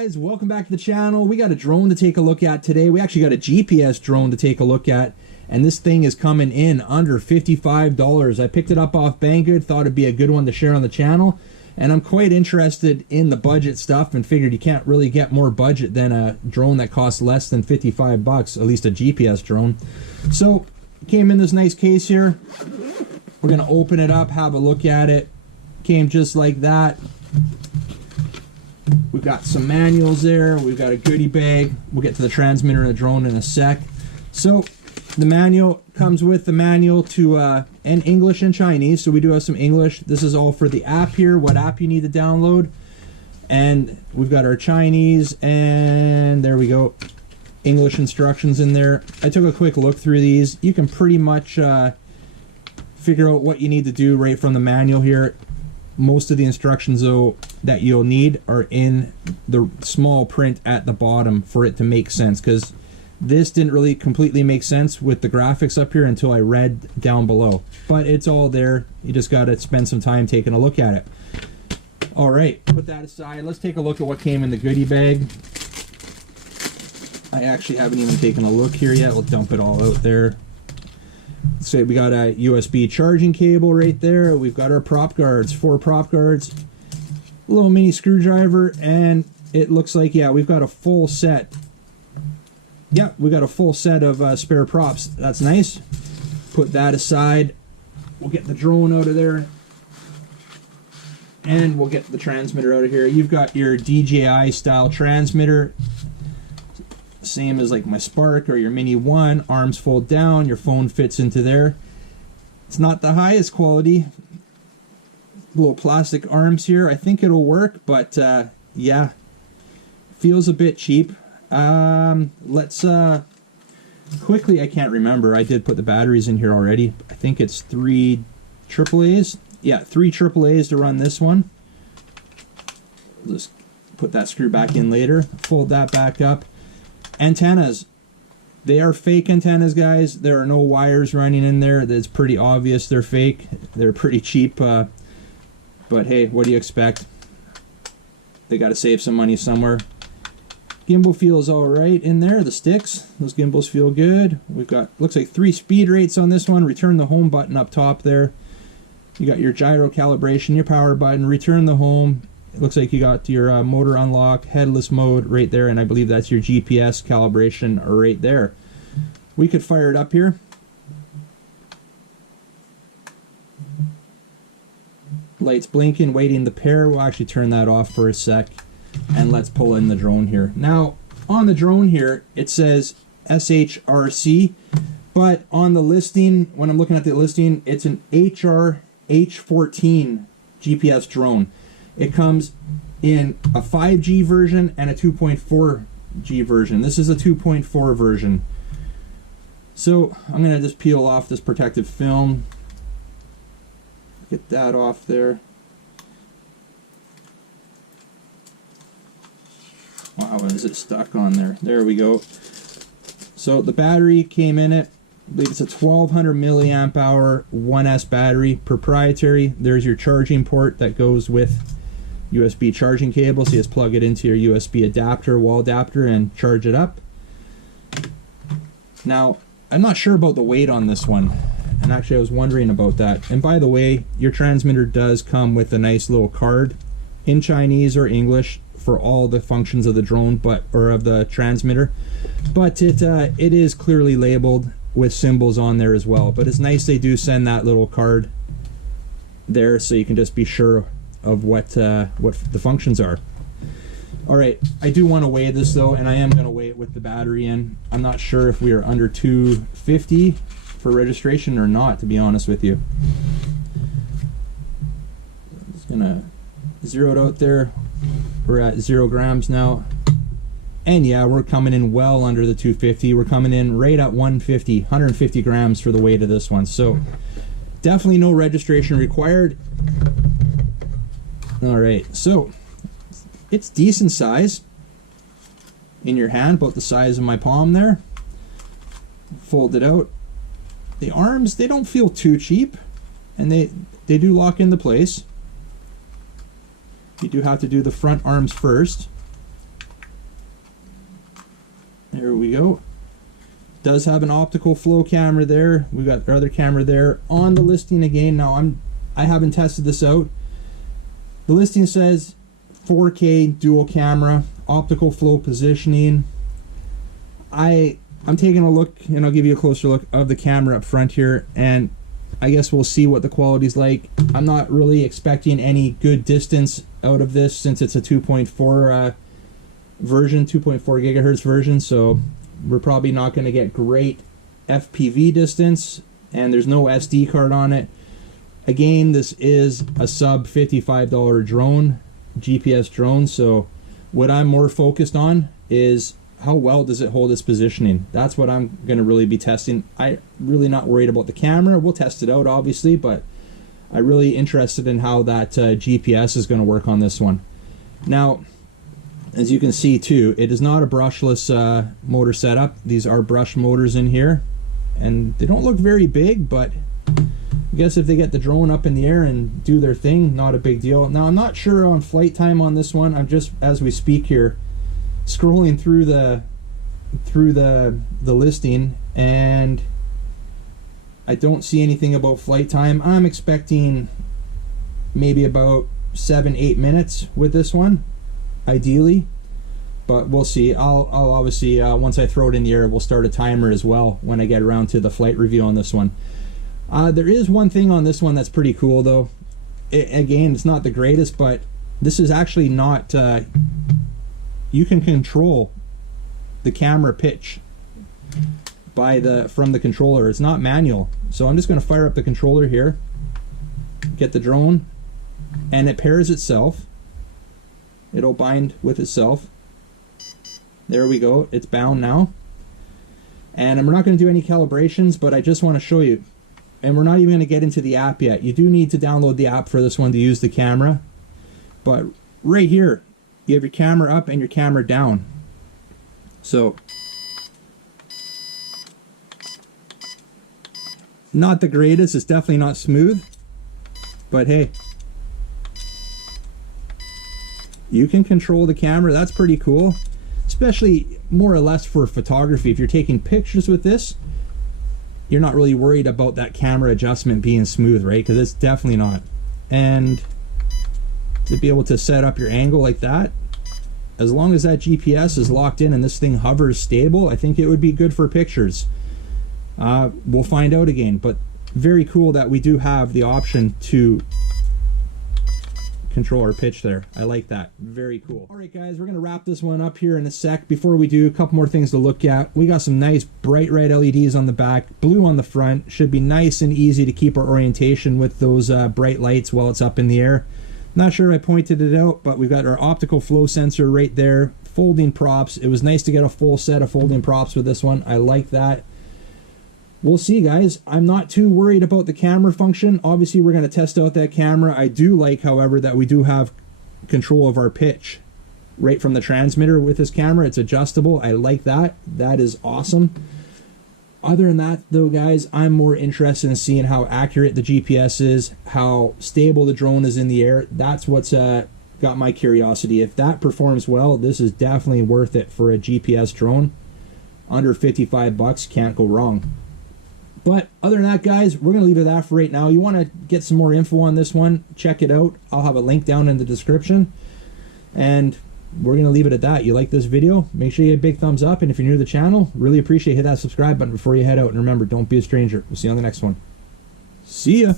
guys, welcome back to the channel. We got a drone to take a look at today. We actually got a GPS drone to take a look at, and this thing is coming in under $55. I picked it up off Banggood, thought it'd be a good one to share on the channel, and I'm quite interested in the budget stuff and figured you can't really get more budget than a drone that costs less than 55 bucks, at least a GPS drone. So, came in this nice case here. We're gonna open it up, have a look at it. Came just like that. We've got some manuals there. We've got a goodie bag. We'll get to the transmitter and the drone in a sec. So the manual comes with the manual to and English and Chinese. So we do have some English. This is all for the app here, what app you need to download. And we've got our Chinese, and there we go. English instructions in there. I took a quick look through these. You can pretty much figure out what you need to do right from the manual here. Most of the instructions though that you'll need are in the small print at the bottom for it to make sense, because this didn't really completely make sense with the graphics up here until I read down below, but it's all there. You just got to spend some time taking a look at it. All right, put that aside. Let's take a look at what came in the goodie bag. I actually haven't even taken a look here yet. We'll dump it all out there. So we got a USB charging cable right there. We've got our prop guards, 4 prop guards, a little mini screwdriver, and it looks like, yeah, we've got a full set. Yeah, we got a full set of spare props. That's nice. Put that aside. We'll get the drone out of there, and we'll get the transmitter out of here. You've got your DJI style transmitter. Same as like my Spark or your Mini 1. Arms fold down, your phone fits into there. It's not the highest quality. Little plastic arms here. I think it'll work, but yeah, feels a bit cheap. Let's quickly, I can't remember. I did put the batteries in here already. I think it's 3 AAAs. Yeah, 3 AAAs to run this one. Just put that screw back in later. Fold that back up. Antennas. They are fake antennas, guys. There are no wires running in there. It's pretty obvious they're fake. They're pretty cheap, but hey, what do you expect? They got to save some money somewhere. Gimbal feels all right in there. The sticks, those gimbals feel good. We've got, looks like 3 speed rates on this one. Return the home button up top there. You got your gyro calibration, your power button, return the home. It looks like you got your motor unlock, headless mode right there, and I believe that's your GPS calibration right there. We could fire it up here. Lights blinking, waiting the pair. We'll actually turn that off for a sec, and let's pull in the drone here. Now, on the drone here, it says SHRC, but on the listing, when I'm looking at the listing, it's an H14 GPS drone. It comes in a 5G version and a 2.4G version. This is a 2.4 version. So I'm going to just peel off this protective film. Get that off there. Wow, is it stuck on there? There we go. So the battery came in it. I believe it's a 1200 milliamp hour 1S battery, proprietary. There's your charging port that goes with USB charging cable, so you just plug it into your USB adapter, wall adapter, and charge it up. Now, I'm not sure about the weight on this one, and actually I was wondering about that. And by the way, your transmitter does come with a nice little card in Chinese or English for all the functions of the drone, or of the transmitter, but it is clearly labeled with symbols on there as well. But it's nice they do send that little card there, so you can just be sure of what the functions are. All right, I do want to weigh this though, and I am going to weigh it with the battery in. I'm not sure if we are under 250 for registration or not, to be honest with you. I'm just gonna zero it out there. We're at 0 grams now, and yeah, we're coming in well under the 250. We're coming in right at 150 grams for the weight of this one. So definitely no registration required. Alright, so it's decent size in your hand, about the size of my palm there. Fold it out. The arms, they don't feel too cheap, and they do lock into place. You do have to do the front arms first. Does have an optical flow camera there. We've got our other camera there on the listing again. Now I haven't tested this out. The listing says 4K dual camera, optical flow positioning. I'm taking a look, and I'll give you a closer look of the camera up front here, and I guess we'll see what the quality's like. I'm not really expecting any good distance out of this since it's a 2.4 version, 2.4 gigahertz version, so we're probably not going to get great FPV distance, and there's no SD card on it. Again, this is a sub $55 drone, GPS drone, so what I'm more focused on is how well does it hold its positioning. That's what I'm going to really be testing. I'm really not worried about the camera. We'll test it out, obviously, but I'm really interested in how that GPS is going to work on this one. Now, as you can see too, it is not a brushless motor setup. These are brush motors in here, and they don't look very big, but I guess if they get the drone up in the air and do their thing, not a big deal. Now, I'm not sure on flight time on this one. I'm just, as we speak here, scrolling through the listing, and I don't see anything about flight time. I'm expecting maybe about 7-8 minutes with this one, ideally, but we'll see. I'll obviously once I throw it in the air, we'll start a timer as well when I get around to the flight review on this one. There is one thing on this one that's pretty cool though. Again, it's not the greatest, but this is actually not you can control the camera pitch from the controller. It's not manual. So I'm just going to fire up the controller here, get the drone, and it pairs itself. It'll bind with itself. There we go. It's bound now. And we're not going to do any calibrations, but I just want to show you. And we're not even going to get into the app yet. You do need to download the app for this one to use the camera. But right here, you have your camera up and your camera down. So, not the greatest. It's definitely not smooth. But hey, you can control the camera. That's pretty cool. Especially more or less for photography. If you're taking pictures with this, you're not really worried about that camera adjustment being smooth, right? Because it's definitely not. And to be able to set up your angle like that, as long as that GPS is locked in and this thing hovers stable, I think it would be good for pictures. We'll find out again, but very cool that we do have the option to control our pitch there. I like that. Very cool. All right, guys, we're going to wrap this one up here in a sec. Before we do, a couple more things to look at. We got some nice bright red LEDs on the back, blue on the front. Should be nice and easy to keep our orientation with those bright lights while it's up in the air. Not sure if I pointed it out, but we've got our optical flow sensor right there. Folding props. It was nice to get a full set of folding props with this one. I like that. We'll see, guys. I'm not too worried about the camera function. Obviously, we're going to test out that camera. I do like, however, that we do have control of our pitch right from the transmitter with this camera. It's adjustable. I like that. That is awesome. Other than that, though, guys, I'm more interested in seeing how accurate the GPS is, how stable the drone is in the air. That's what's got my curiosity. If that performs well, this is definitely worth it for a GPS drone. Under 55 bucks, can't go wrong. But other than that, guys, we're going to leave it at that for right now. You want to get some more info on this one, check it out. I'll have a link down in the description. And we're going to leave it at that. You like this video? Make sure you hit a big thumbs up. And if you're new to the channel, really appreciate it. Hit that subscribe button before you head out. And remember, don't be a stranger. We'll see you on the next one. See ya.